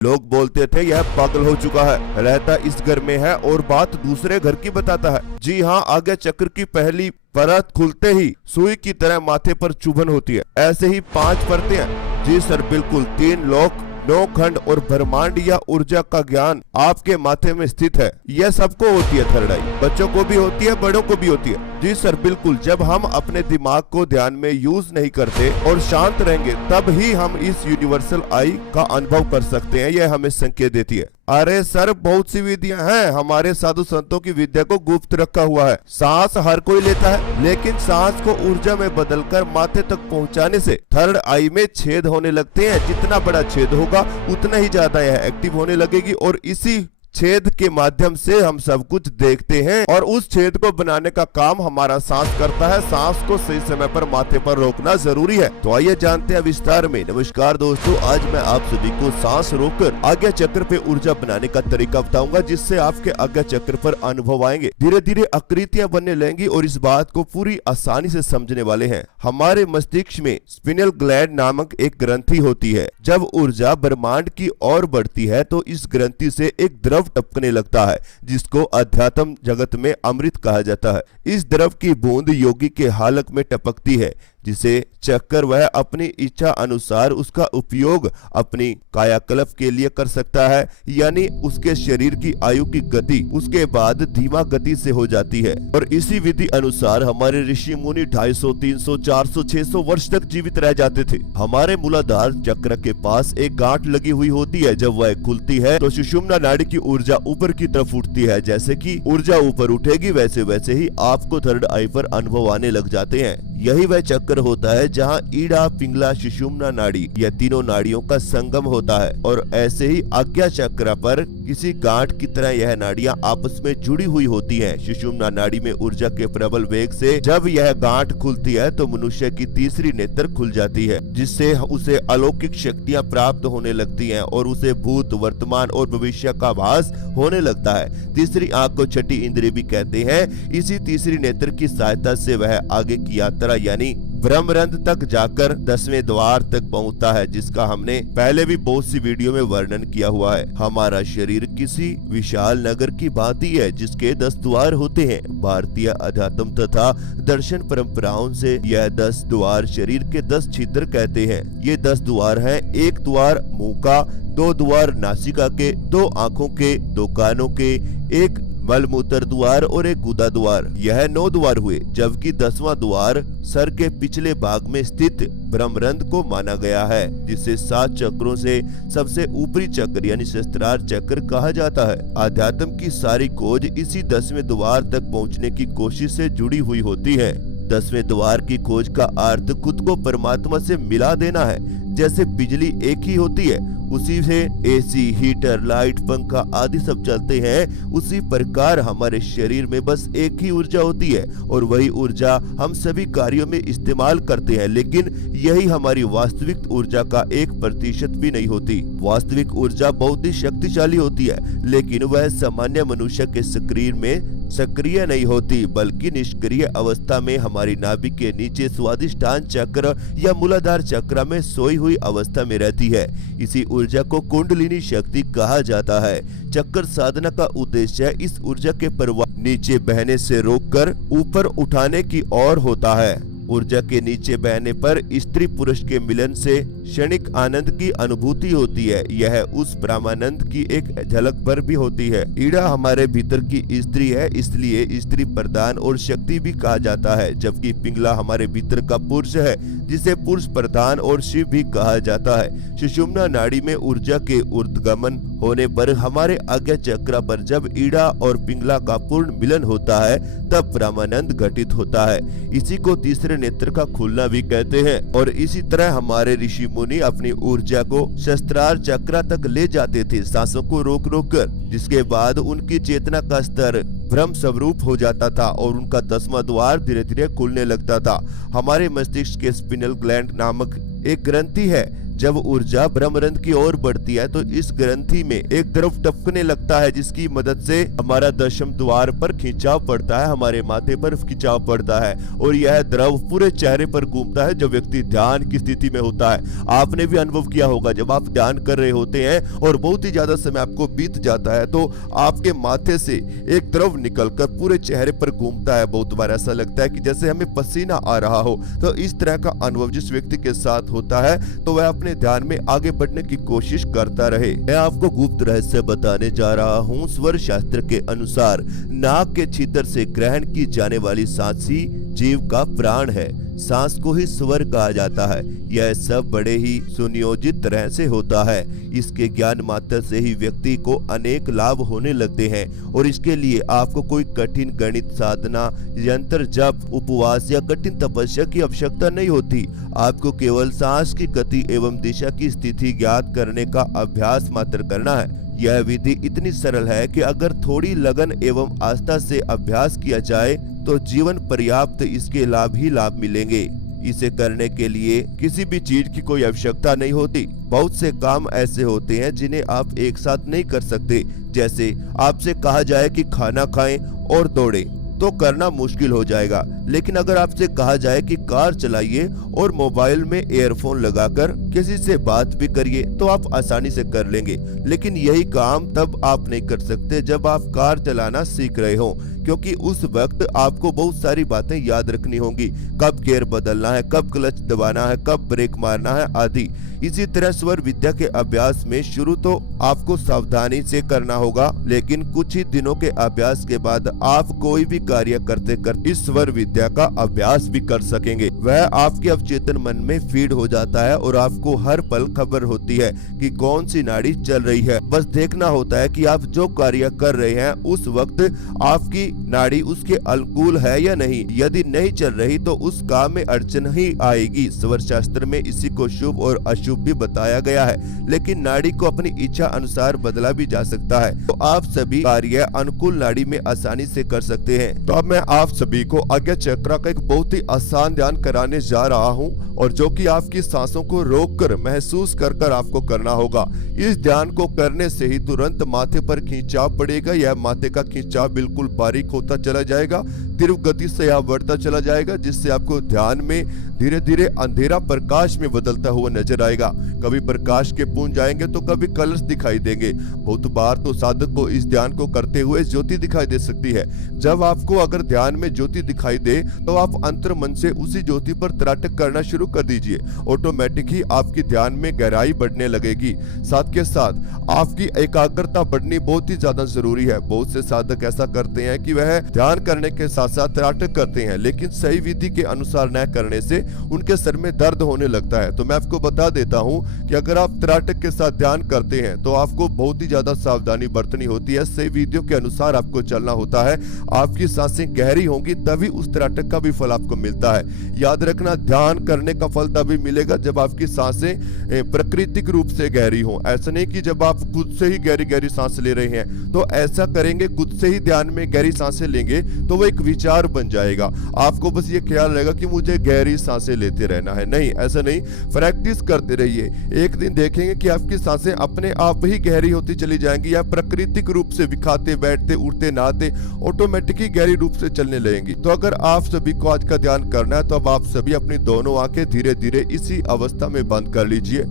लोग बोलते थे यह पागल हो चुका है, रहता इस घर में है और बात दूसरे घर की बताता है। जी हाँ, आज्ञा चक्र की पहली परत खुलते ही सुई की तरह माथे पर चुभन होती है। ऐसे ही 5 परतें हैं। जी सर, बिल्कुल 3 लोक, 9 खंड और ब्रह्मांड या ऊर्जा का ज्ञान आपके माथे में स्थित है। यह सबको होती है थर्ड आई, बच्चों को भी होती है, बड़ों को भी होती है। जी सर, बिल्कुल। जब हम अपने दिमाग को ध्यान में यूज नहीं करते और शांत रहेंगे तब ही हम इस यूनिवर्सल आई का अनुभव कर सकते हैं। यह हमें संकेत देती है। अरे सर, बहुत सी विधियां हैं। हमारे साधु संतों की विद्या को गुप्त रखा हुआ है। सांस हर कोई लेता है, लेकिन सांस को ऊर्जा में बदलकर माथे तक पहुंचाने से थर्ड आई में छेद होने लगते हैं। जितना बड़ा छेद होगा उतना ही ज्यादा यह एक्टिव होने लगेगी और इसी छेद के माध्यम से हम सब कुछ देखते हैं और उस छेद को बनाने का काम हमारा सांस करता है। सांस को सही समय पर माथे पर रोकना जरूरी है। तो आइए जानते हैं विस्तार में। नमस्कार दोस्तों, आज मैं आप सभी को सांस रोककर आज्ञा चक्र पे ऊर्जा बनाने का तरीका बताऊंगा, जिससे आपके आज्ञा चक्र पर अनुभव आएंगे। धीरे धीरे आकृतियां बनने लगेंगी और इस बात को पूरी आसानी से समझने वाले हैं। हमारे मस्तिष्क में स्पिनल ग्लैंड नामक एक ग्रंथि होती है। जब ऊर्जा ब्रह्मांड की ओर बढ़ती है तो इस ग्रंथि से एक द्रव टपकने लगता है, जिसको अध्यात्म जगत में अमृत कहा जाता है। इस द्रव की बूंद योगी के हालक में टपकती है, जिसे चक्कर वह अपनी इच्छा अनुसार उसका उपयोग अपनी कायाकल्प के लिए कर सकता है, यानी उसके शरीर की आयु की गति उसके बाद धीमा गति से हो जाती है। और इसी विधि अनुसार हमारे ऋषि मुनि 250, 300, 400, 600 वर्ष तक जीवित रह जाते थे। हमारे मूलाधार चक्र के पास एक गांठ लगी हुई होती है। जब वह खुलती है तो सुषुम्ना नाड़ी की ऊर्जा ऊपर की तरफ उठती है। जैसे कि ऊर्जा ऊपर उठेगी वैसे वैसे ही आपको थर्ड आई पर अनुभव आने लग जाते हैं। यही वह चक्र होता है जहां ईड़ा, पिंगला, सुषुम्ना नाड़ी यह तीनों नाड़ियों का संगम होता है। और ऐसे ही आज्ञा चक्र पर किसी गांठ की तरह यह नाड़ियां आपस में जुड़ी हुई होती हैं। सुषुम्ना नाड़ी में ऊर्जा के प्रबल वेग से जब यह गांठ खुलती है तो मनुष्य की तीसरी नेत्र खुल जाती है, जिससे उसे अलौकिक शक्तियां प्राप्त होने लगती हैं और उसे भूत, वर्तमान और भविष्य का आभास होने लगता है। तीसरी आंख को छठी इंद्रिय भी कहते हैं। इसी तीसरी नेत्र की सहायता से वह आगे की यात्रा यानी ब्रह्मरंध्र तक जाकर 10वें द्वार तक पहुंचता है, जिसका हमने पहले भी बहुत सी वीडियो में वर्णन किया हुआ है। हमारा शरीर किसी विशाल नगर की भांति है, जिसके 10 द्वार होते हैं। भारतीय अध्यात्म तथा दर्शन परंपराओं से यह 10 द्वार शरीर के 10 छिद्र कहते हैं। ये 10 द्वार हैं। एक द्वार मुंह का, 2 द्वार नासिका के, 2 आँखों के, 2 कानों के, एक मलमूत्र द्वार और एक गुदा द्वार। यह 9 द्वार हुए, जबकि 10वां द्वार सर के पिछले भाग में स्थित ब्रह्मरंध्र को माना गया है, जिसे 7 चक्रों से सबसे ऊपरी चक्र यानी सहस्त्रार चक्र कहा जाता है। अध्यात्म की सारी खोज इसी 10वें द्वार तक पहुंचने की कोशिश से जुड़ी हुई होती है। 10वें द्वार की खोज का अर्थ खुद को परमात्मा से मिला देना है। जैसे बिजली एक ही होती है, उसी से एसी, हीटर, लाइट, पंखा आदि सब चलते हैं, उसी प्रकार हमारे शरीर में बस एक ही ऊर्जा होती है और वही ऊर्जा हम सभी कार्यों में इस्तेमाल करते हैं। लेकिन यही हमारी वास्तविक ऊर्जा का 1% भी नहीं होती। वास्तविक ऊर्जा बहुत ही शक्तिशाली होती है, लेकिन वह सामान्य मनुष्य के शरीर में सक्रिय नहीं होती, बल्कि निष्क्रिय अवस्था में हमारी नाभि के नीचे स्वादिष्टान चक्र या मूलाधार चक्र में सोई हुई अवस्था में रहती है। इसी ऊर्जा को कुंडलिनी शक्ति कहा जाता है। चक्र साधना का उद्देश्य इस ऊर्जा के प्रवाह नीचे बहने से रोककर ऊपर उठाने की ओर होता है। ऊर्जा के नीचे बहने पर स्त्री पुरुष के मिलन से क्षणिक आनंद की अनुभूति होती है। यह उस ब्रह्मानंद की एक झलक पर भी होती है। ईड़ा हमारे भीतर की स्त्री है, इसलिए स्त्री प्रधान और शक्ति भी कहा जाता है, जबकि पिंगला हमारे भीतर का पुरुष है, जिसे पुरुष प्रधान और शिव भी कहा जाता है। सुषुम्ना नाड़ी में ऊर्जा के ऊर्ध्वगमन होने पर हमारे आज्ञा चक्र पर जब ईड़ा और पिंगला का पूर्ण मिलन होता है तब ब्रह्मानंद घटित होता है। इसी को तीसरे नेत्र का खुलना भी कहते हैं। और इसी तरह हमारे ऋषि मुनि अपनी ऊर्जा को सहस्त्रार चक्र तक ले जाते थे, सांसों को रोक रोक कर, जिसके बाद उनकी चेतना का स्तर ब्रह्म स्वरूप हो जाता था और उनका 10वां द्वार धीरे धीरे खुलने लगता था। हमारे मस्तिष्क के स्पिनल ग्लैंड नामक एक ग्रंथि है, जब ऊर्जा ब्रह्मरंध्र की ओर बढ़ती है तो इस ग्रंथि में एक द्रव टपकने लगता है, जिसकी मदद से हमारा दशम द्वार पर खिंचाव पड़ता है, हमारे माथे पर खिंचाव पड़ता है और यह द्रव पूरे चेहरे पर घूमता है जब व्यक्ति ध्यान की स्थिति में होता है। आपने भी अनुभव किया होगा, जब आप ध्यान कर रहे होते हैं और बहुत ही ज्यादा समय आपको बीत जाता है तो आपके माथे से एक द्रव निकलकर पूरे चेहरे पर घूमता है। बहुत बार ऐसा लगता है कि जैसे हमें पसीना आ रहा हो। तो इस तरह का अनुभव जिस व्यक्ति के साथ होता है तो वह अपने ध्यान में आगे बढ़ने की कोशिश करता रहे। मैं आपको गुप्त रहस्य बताने जा रहा हूँ। स्वर शास्त्र के अनुसार नाक के छिद्र से ग्रहण की जाने वाली सांस ही जीव का प्राण है। सांस को ही स्वर कहा जाता है। यह सब बड़े ही सुनियोजित तरह से होता है। इसके ज्ञान मात्र से ही व्यक्ति को अनेक लाभ होने लगते हैं और इसके लिए आपको कोई कठिन गणित साधना, यंत्र जप, उपवास या कठिन तपस्या की आवश्यकता नहीं होती। आपको केवल सांस की गति एवं दिशा की स्थिति ज्ञात करने का अभ्यास मात्र करना है। यह विधि इतनी सरल है कि अगर थोड़ी लगन एवं आस्था से अभ्यास किया जाए तो जीवन पर्याप्त इसके लाभ ही लाभ मिलेंगे। इसे करने के लिए किसी भी चीज की कोई आवश्यकता नहीं होती। बहुत से काम ऐसे होते हैं जिन्हें आप एक साथ नहीं कर सकते। जैसे आपसे कहा जाए कि खाना खाएं और दौड़ें तो करना मुश्किल हो जाएगा, लेकिन अगर आपसे कहा जाए कि कार चलाइए और मोबाइल में ईयरफोन लगाकर किसी से बात भी करिए तो आप आसानी से कर लेंगे। लेकिन यही काम तब आप नहीं कर सकते जब आप कार चलाना सीख रहे हो, क्योंकि उस वक्त आपको बहुत सारी बातें याद रखनी होंगी। कब गियर बदलना है, कब क्लच दबाना है, कब ब्रेक मारना है आदि। इसी तरह स्वर विद्या के अभ्यास में शुरू तो आपको सावधानी से करना होगा, लेकिन कुछ ही दिनों के अभ्यास के बाद आप कोई भी कार्य करते करते इस स्वर विद्या का अभ्यास भी कर सकेंगे। वह आपके अवचेतन मन में फीड हो जाता है और आपको हर पल खबर होती है कि कौन सी नाड़ी चल रही है। बस देखना होता है कि आप जो कार्य कर रहे हैं उस वक्त आपकी नाड़ी उसके अनुकूल है या नहीं। यदि नहीं चल रही तो उस काम में अड़चन ही आएगी। स्वर शास्त्र में इसी को शुभ और अशुभ भी बताया गया है, लेकिन नाड़ी को अपनी इच्छा अनुसार बदला भी जा सकता है। तो आप सभी कार्य अनुकूल नाड़ी में आसानी से कर सकते हैं। तो अब मैं आप सभी को आज्ञा चक्र का एक बहुत ही आसान ध्यान कराने जा रहा हूँ और जो कि आपकी सांसों को रोककर महसूस कर आपको करना होगा। इस ध्यान को करने से ही तुरंत माथे पर खिंचाव पड़ेगा। यह माथे का खिंचाव बिल्कुल बारीक होता चला जाएगा, तीव्र गति से यह बढ़ता चला जाएगा, जिससे आपको ध्यान में धीरे धीरे अंधेरा प्रकाश में बदलता हुआ नजर आएगा। कभी प्रकाश के पुंज आएंगे तो कभी कलर्स दिखाई देंगे। बहुत बार तो साधक को इस ध्यान को करते हुए ज्योति दिखाई दे सकती है। जब आपको अगर ध्यान में ज्योति दिखाई दे तो आप अंतर मन से उसी ज्योति पर त्राटक करना शुरू कर दीजिए। ऑटोमेटिक ही आपकी ध्यान में गहराई बढ़ने लगेगी। साथ के साथ आपकी एकाग्रता बढ़नी बहुत ही ज्यादा जरूरी है। बहुत से साधक ऐसा करते हैं कि वह ध्यान करने के साथ साथ त्राटक करते हैं, लेकिन सही विधि के अनुसार न करने से उनके सर में दर्द होने लगता है। तो मैं आपको बता देता हूं कि अगर आप त्राटक के साथ ध्यान करते हैं तो आपको बहुत ही ज्यादा सावधानी बरतनी होती है। सही विधियों के अनुसार आपको चलना होता है। आपकी सांसें गहरी होंगी तभी उस त्राटक का भी फल आपको मिलता है। याद रखना, ध्यान करने का फल तभी मिलेगा जब आपकी सांसें प्राकृतिक रूप से गहरी हो। ऐसा नहीं कि जब आप खुद से ही गहरी गहरी सांस ले रहे हैं तो ऐसा करेंगे, खुद से ही ध्यान में गहरी सांसें लेंगे तो वो एक विचार बन जाएगा। आपको बस ये ख्याल रहेगा कि मुझे गहरी सांसें लेते रहना है। नहीं, ऐसा नहीं, प्रैक्टिस करते रहिए। एक दिन देखेंगे कि आपकी सांसें अपने आप ही गहरी होती चली जाएंगी या प्राकृतिक रूप से भी खाते बैठते उठते नहाते ऑटोमेटिक ही गहरी रूप से चलने लगेंगी। तो अगर आप सभी को आज का ध्यान करना है तो अब आप सभी अपनी दोनों आंखें धीरे धीरे इसी अवस्था में बंद कर लीजिए।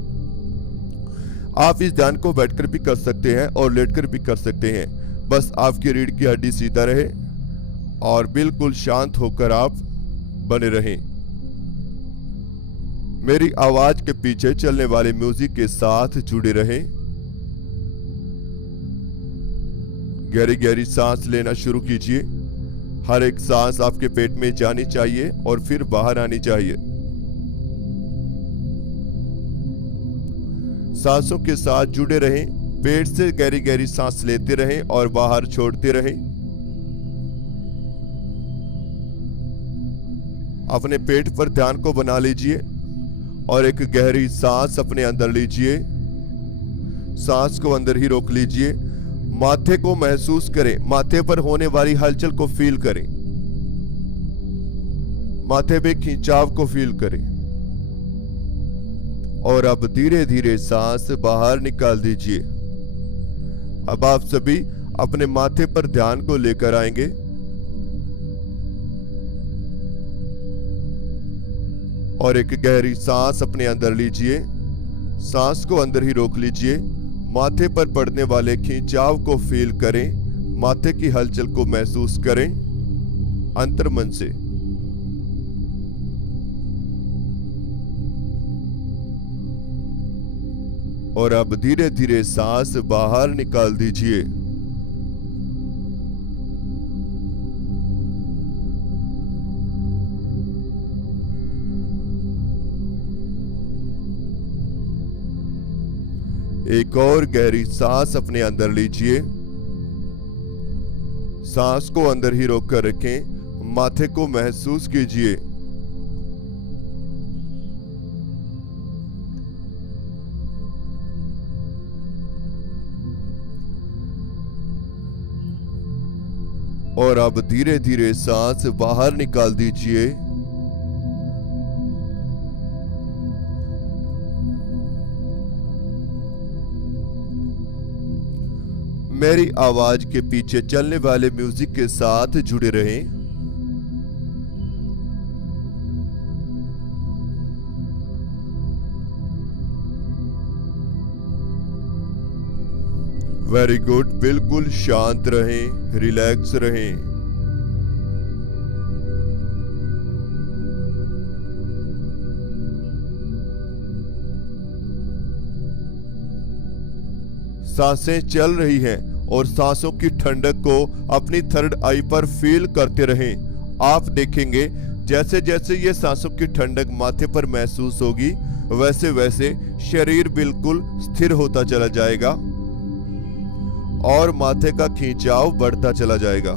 आप इस ध्यान को बैठकर भी कर सकते हैं और लेटकर भी कर सकते हैं। बस आपकी रीढ़ की हड्डी सीधा रहे और बिल्कुल शांत होकर आप बने रहें। मेरी आवाज के पीछे चलने वाले म्यूजिक के साथ जुड़े रहें। गहरी गहरी सांस लेना शुरू कीजिए। हर एक सांस आपके पेट में जानी चाहिए और फिर बाहर आनी चाहिए। सांसों के साथ जुड़े रहें। पेट से गहरी गहरी सांस लेते रहें और बाहर छोड़ते रहें। अपने पेट पर ध्यान को बना लीजिए और एक गहरी सांस अपने अंदर लीजिए। सांस को अंदर ही रोक लीजिए। माथे को महसूस करें, माथे पर होने वाली हलचल को फील करें, माथे पे खिंचाव को फील करें। और अब धीरे धीरे सांस बाहर निकाल दीजिए। अब आप सभी अपने माथे पर ध्यान को लेकर आएंगे। और एक गहरी सांस अपने अंदर लीजिए। सांस को अंदर ही रोक लीजिए। माथे पर पड़ने वाले खिंचाव को फील करें। माथे की हलचल को महसूस करें अंतर्मन से। और अब धीरे धीरे सांस बाहर निकाल दीजिए। एक और गहरी सांस अपने अंदर लीजिए। सांस को अंदर ही रोक कर रखें। माथे को महसूस कीजिए। और अब धीरे धीरे सांस बाहर निकाल दीजिए। मेरी आवाज के पीछे चलने वाले म्यूजिक के साथ जुड़े रहें। Very good. बिल्कुल शांत रहें, रिलैक्स रहें। सांसें चल रही हैं और सांसों की ठंडक को अपनी थर्ड आई पर फील करते रहें। आप देखेंगे जैसे जैसे ये सांसों की ठंडक माथे पर महसूस होगी वैसे वैसे शरीर बिल्कुल स्थिर होता चला जाएगा और माथे का खिंचाव बढ़ता चला जाएगा।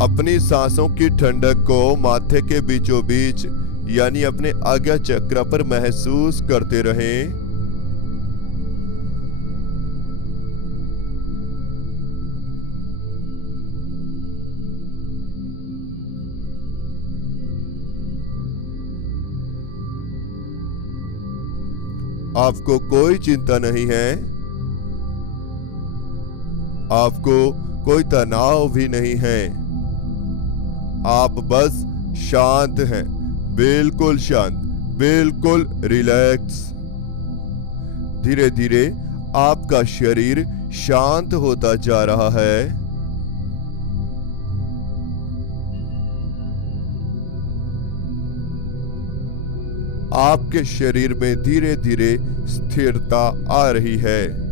अपनी सांसों की ठंडक को माथे के बीचों बीच यानी अपने आज्ञा चक्र पर महसूस करते रहें। आपको कोई चिंता नहीं है। आपको कोई तनाव भी नहीं है। आप बस शांत हैं, बिल्कुल शांत, बिल्कुल रिलैक्स। धीरे धीरे आपका शरीर शांत होता जा रहा है। आपके शरीर में धीरे धीरे स्थिरता आ रही है।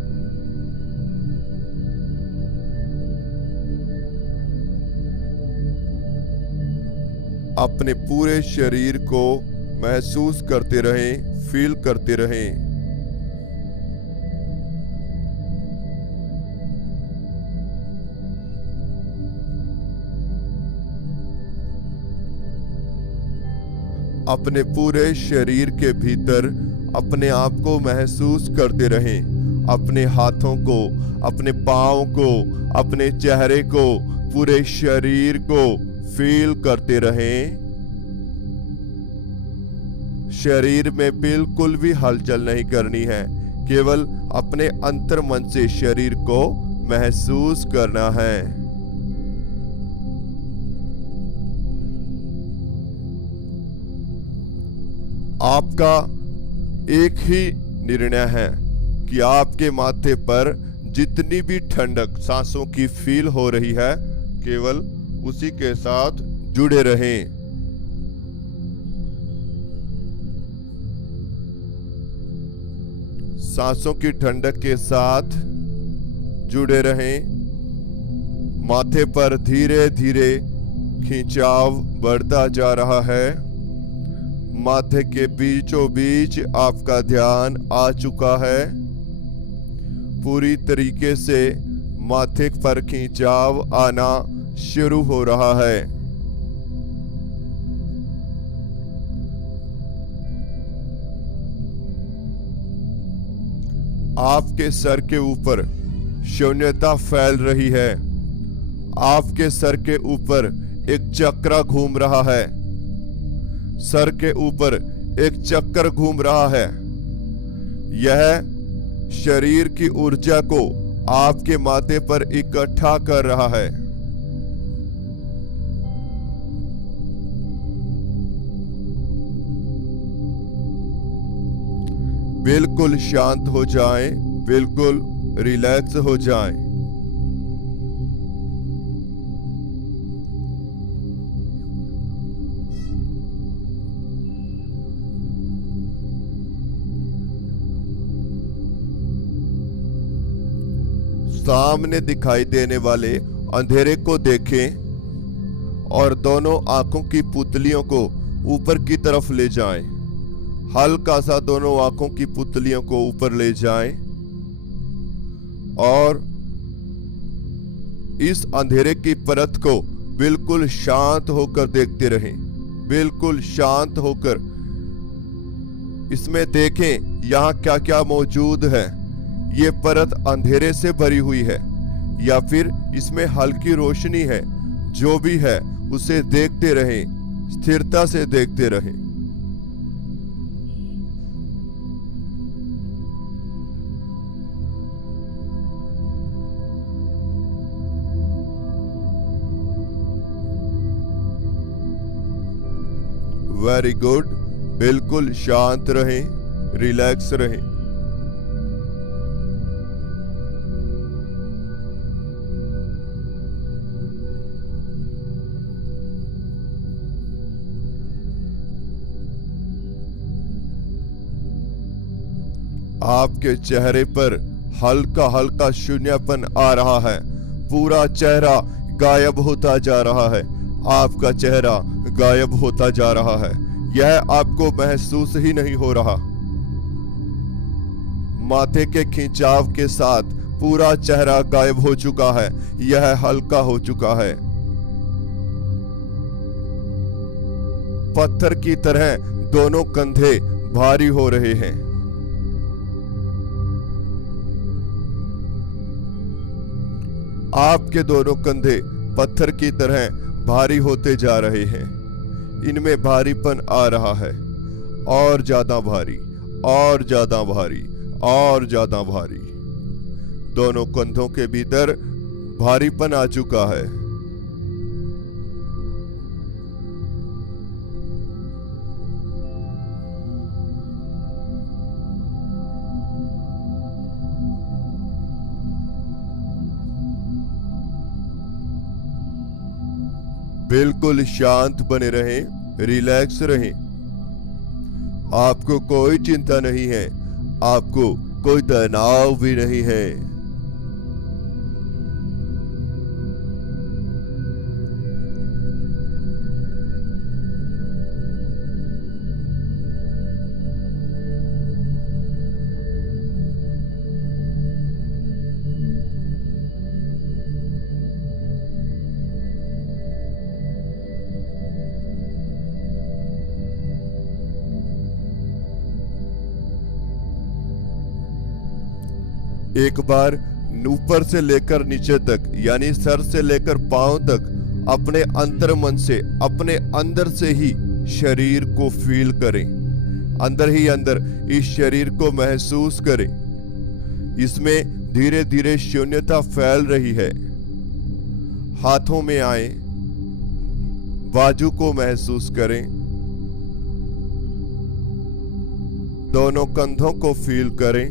अपने पूरे शरीर को महसूस करते रहें, फील करते रहें। अपने पूरे शरीर के भीतर अपने आप को महसूस करते रहें। अपने हाथों को, अपने पाँव को, अपने चेहरे को, पूरे शरीर को फील करते रहें। शरीर में बिल्कुल भी हलचल नहीं करनी है, केवल अपने अंतर्मन से शरीर को महसूस करना है। आपका एक ही निर्णय है कि आपके माथे पर जितनी भी ठंडक सांसों की फील हो रही है केवल उसी के साथ जुड़े रहें। सांसों की ठंडक के साथ जुड़े रहें। माथे पर धीरे धीरे खिंचाव बढ़ता जा रहा है। माथे के बीचों बीच आपका ध्यान आ चुका है। पूरी तरीके से माथे पर खिंचाव आना शुरू हो रहा है। आपके सर के ऊपर शून्यता फैल रही है। आपके सर के ऊपर एक चक्र घूम रहा है। सर के ऊपर एक चक्र घूम रहा है। यह शरीर की ऊर्जा को आपके माथे पर इकट्ठा कर रहा है। बिल्कुल शांत हो जाएं, बिल्कुल रिलैक्स हो जाएं। सामने दिखाई देने वाले अंधेरे को देखें और दोनों आंखों की पुतलियों को ऊपर की तरफ ले जाएं। हल्का सा दोनों आंखों की पुतलियों को ऊपर ले जाएं और इस अंधेरे की परत को बिल्कुल शांत होकर देखते रहें। बिल्कुल शांत होकर इसमें देखें यहां क्या क्या मौजूद है। ये परत अंधेरे से भरी हुई है या फिर इसमें हल्की रोशनी है। जो भी है उसे देखते रहें, स्थिरता से देखते रहें। Very good. बिल्कुल शांत रहें, रिलैक्स रहें। आपके चेहरे पर हल्का हल्का शून्यपन आ रहा है। पूरा चेहरा गायब होता जा रहा है। आपका चेहरा गायब होता जा रहा है। यह आपको महसूस ही नहीं हो रहा। माथे के खिंचाव के साथ पूरा चेहरा गायब हो चुका है। यह हल्का हो चुका है। पत्थर की तरह दोनों कंधे भारी हो रहे हैं। आपके दोनों कंधे पत्थर की तरह भारी होते जा रहे हैं। इनमें भारीपन आ रहा है, और ज्यादा भारी, और ज्यादा भारी, और ज्यादा भारी। दोनों कंधों के भीतर भारीपन आ चुका है। बिल्कुल शांत बने रहें, रिलैक्स रहें। आपको कोई चिंता नहीं है, आपको कोई तनाव भी नहीं है। एक बार ऊपर से लेकर नीचे तक, यानी सर से लेकर पांव तक, अपने अंतर मन से, अपने अंदर से ही शरीर को फील करें। अंदर ही अंदर इस शरीर को महसूस करें। इसमें धीरे धीरे शून्यता फैल रही है। हाथों में आए, बाजू को महसूस करें, दोनों कंधों को फील करें।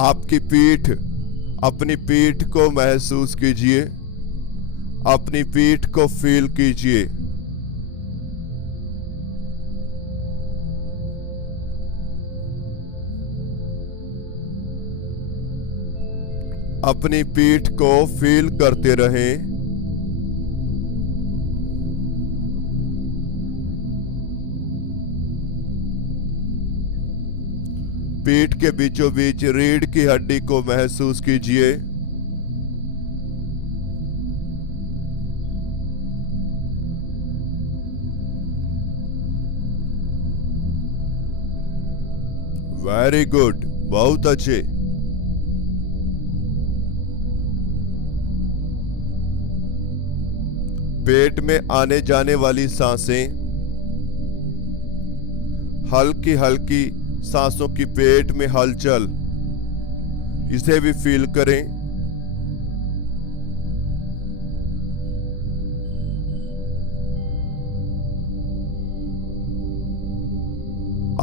आपकी पीठ, अपनी पीठ को महसूस कीजिए, अपनी पीठ को फील कीजिए। अपनी पीठ को फील करते रहें। पीठ के बीचों बीच रीढ़ की हड्डी को महसूस कीजिए। वेरी गुड, बहुत अच्छे। पेट में आने जाने वाली सांसें, हल्की हल्की सांसों की पेट में हलचल, इसे भी फील करें।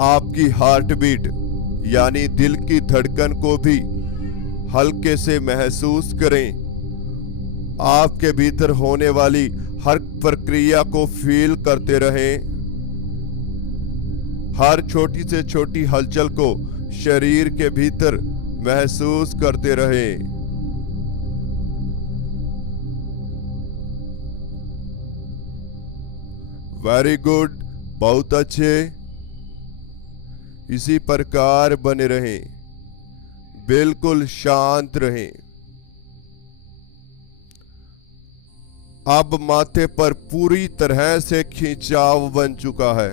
आपकी हार्ट बीट यानी दिल की धड़कन को भी हल्के से महसूस करें। आपके भीतर होने वाली हर प्रक्रिया को फील करते रहें। हर छोटी से छोटी हलचल को शरीर के भीतर महसूस करते रहें। वेरी गुड, बहुत अच्छे। इसी प्रकार बने रहें, बिल्कुल शांत रहें। अब माथे पर पूरी तरह से खिंचाव बन चुका है।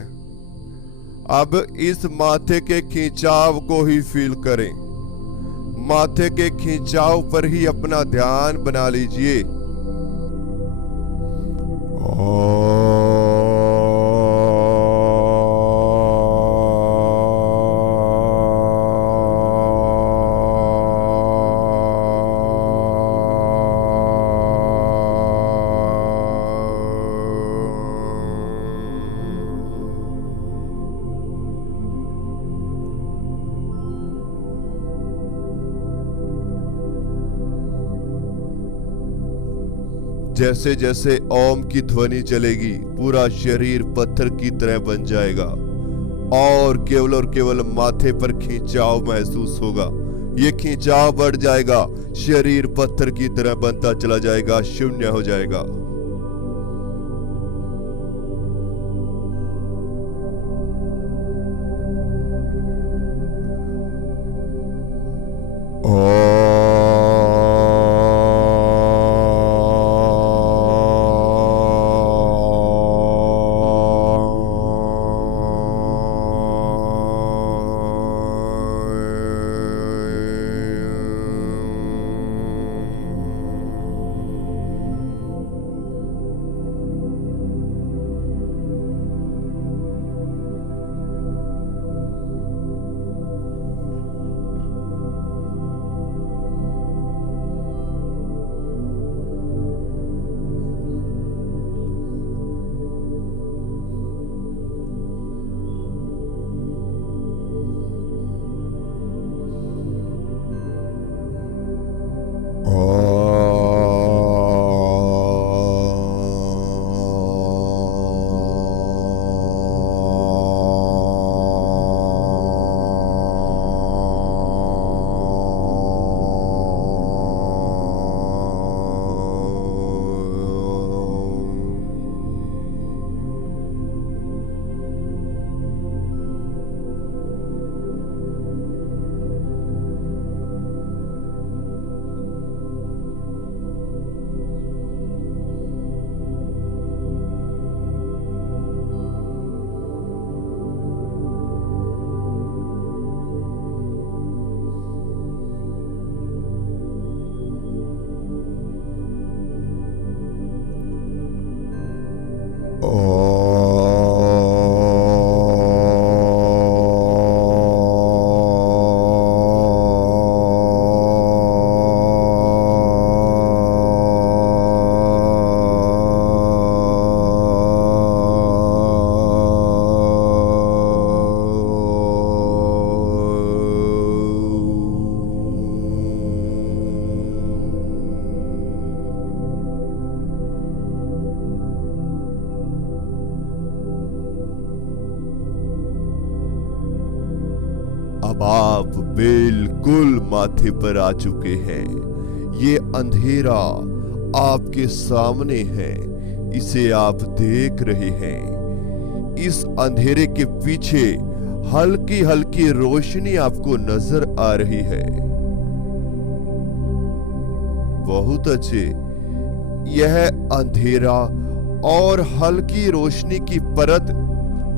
अब इस माथे के खिंचाव को ही फील करें। माथे के खिंचाव पर ही अपना ध्यान बना लीजिए। जैसे जैसे ओम की ध्वनि चलेगी, पूरा शरीर पत्थर की तरह बन जाएगा और केवल माथे पर खिंचाव महसूस होगा। ये खिंचाव बढ़ जाएगा, शरीर पत्थर की तरह बनता चला जाएगा, शून्य हो जाएगा। अब आप बिल्कुल माथे पर आ चुके हैं। ये अंधेरा आपके सामने है, इसे आप देख रहे हैं। इस अंधेरे के पीछे हल्की हल्की रोशनी आपको नजर आ रही है। बहुत अच्छे। यह अंधेरा और हल्की रोशनी की परत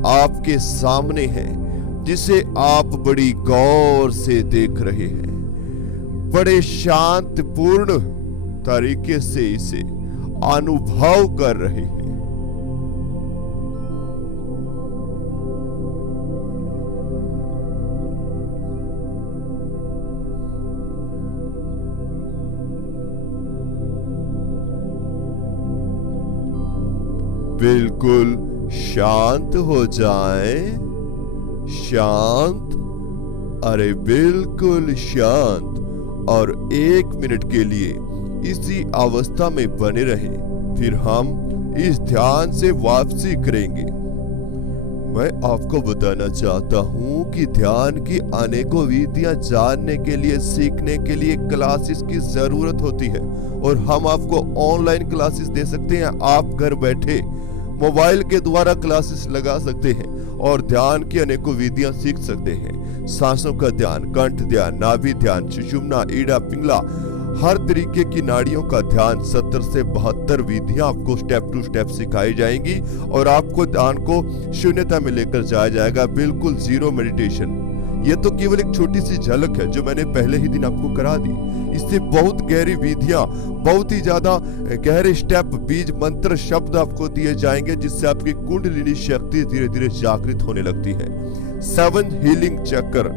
आपके सामने है, जिसे आप बड़ी गौर से देख रहे हैं। बड़े शांतिपूर्ण तरीके से इसे अनुभव कर रहे हैं। बिल्कुल शांत हो जाएं, शांत, अरे बिल्कुल शांत, और 1 मिनट के लिए इसी अवस्था में बने रहें। फिर हम इस ध्यान से वापसी करेंगे। मैं आपको बताना चाहता हूं कि ध्यान की अनेकों विधियां जानने के लिए, सीखने के लिए क्लासेस की जरूरत होती है, और हम आपको ऑनलाइन क्लासेस दे सकते हैं। आप घर बैठे मोबाइल के द्वारा क्लासेस लगा सकते हैं और ध्यान की अनेकों विधियां सीख सकते हैं। सांसों का ध्यान, कंठ ध्यान, नाभि ध्यान, सुषुम्ना, ईड़ा, पिंगला, हर तरीके की नाड़ियों का ध्यान 70 से 72 विधियां आपको स्टेप टू स्टेप सिखाई जाएंगी और आपको ध्यान को शून्यता में लेकर जाया जाएगा, बिल्कुल जीरो मेडिटेशन। ये तो केवल एक छोटी सी झलक है जो मैंने पहले ही दिन आपको करा दी। इससे बहुत गहरी विधियां, बहुत ही ज्यादा गहरे स्टेप, बीज मंत्र, शब्द आपको दिए जाएंगे, जिससे आपकी कुंडलिनी शक्ति धीरे धीरे जागृत होने लगती है। 7 हीलिंग चक्र,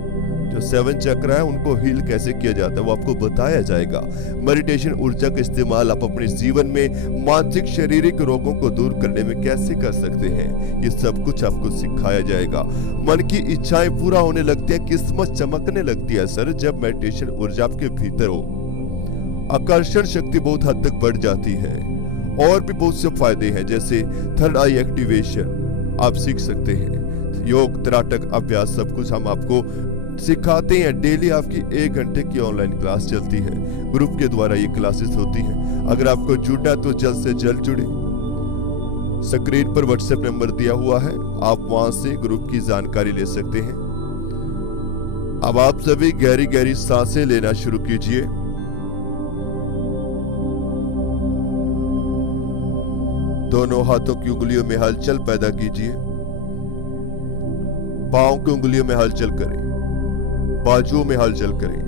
जो 7 चक्र है उनको हील कैसे किया जाता है वो आपको बताया जाएगा। मेडिटेशन ऊर्जा का इस्तेमाल आप अपने जीवन में मानसिक शारीरिक रोगों को दूर करने में कैसे कर सकते हैं, ये सब कुछ आपको सिखाया जाएगा। मन की इच्छाएं पूरा होने लगती है, किस्मत चमकने लगती है सर जब मेडिटेशन ऊर्जा आपके भीतर हो। आकर्षण शक्ति बहुत हद तक बढ़ जाती है। और भी बहुत से फायदे हैं, जैसे थर्ड आई एक्टिवेशन आप सीख सकते हैं। योग, त्राटक अभ्यास, सब कुछ हम आपको सिखाते हैं। डेली आपकी 1 घंटे की ऑनलाइन क्लास चलती है, ग्रुप के द्वारा ये क्लासेस होती हैं। अगर आपको जुड़ना है तो जल्द से जल्द जुड़े। स्क्रीन पर व्हाट्सएप नंबर दिया हुआ है, आप वहां से ग्रुप की जानकारी ले सकते हैं। अब आप सभी गहरी गहरी सांसें लेना शुरू कीजिए। दोनों हाथों की उंगलियों में हलचल पैदा कीजिए। पांव की उंगलियों में हलचल करें, बाजुओं में हलचल करें,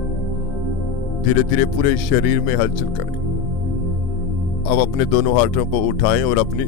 धीरे धीरे पूरे शरीर में हलचल करें। अब अपने दोनों हाथों को उठाएं और अपनी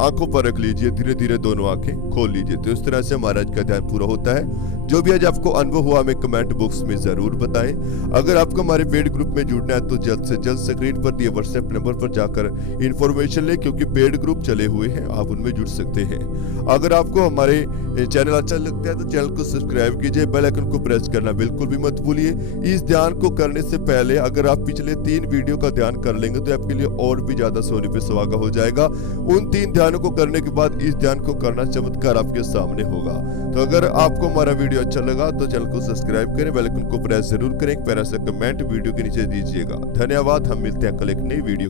आंखों पर रख लीजिए। धीरे धीरे दोनों आंखें खोल लीजिए। तो इस तरह से महाराज का ध्यान पूरा होता है। जो भी आज आपको अनुभव हुआ हमें कमेंट बॉक्स में जरूर बताएं। अगर आपको हमारे पेड ग्रुप में जुड़ना है तो जल्द से जल्द स्क्रीन पर दिए व्हाट्सएप नंबर पर जाकर इंफॉर्मेशन लें, क्योंकि पेड ग्रुप चले हुए हैं, आप उनमें जुड़ सकते हैं। अगर आपको हमारे चैनल अच्छा लगता है तो चैनल को सब्सक्राइब कीजिए, बेल आइकन को प्रेस करना बिल्कुल भी मत भूलिए। इस ध्यान को करने से पहले अगर आप पिछले 3 वीडियो का ध्यान कर लेंगे तो आपके लिए और भी ज्यादा सोने पे सुहागा हो जाएगा। उन 3 ध्यानों को करने के बाद इस ध्यान को करना चमत्कार आपके सामने होगा। तो अगर आपको हमारा वीडियो अच्छा लगा तो चैनल को सब्सक्राइब करें, बेल आइकन को प्रेस जरूर करें, एक प्यारा सा कमेंट वीडियो के नीचे दीजिएगा। धन्यवाद। हम मिलते हैं कल एक नई वीडियो।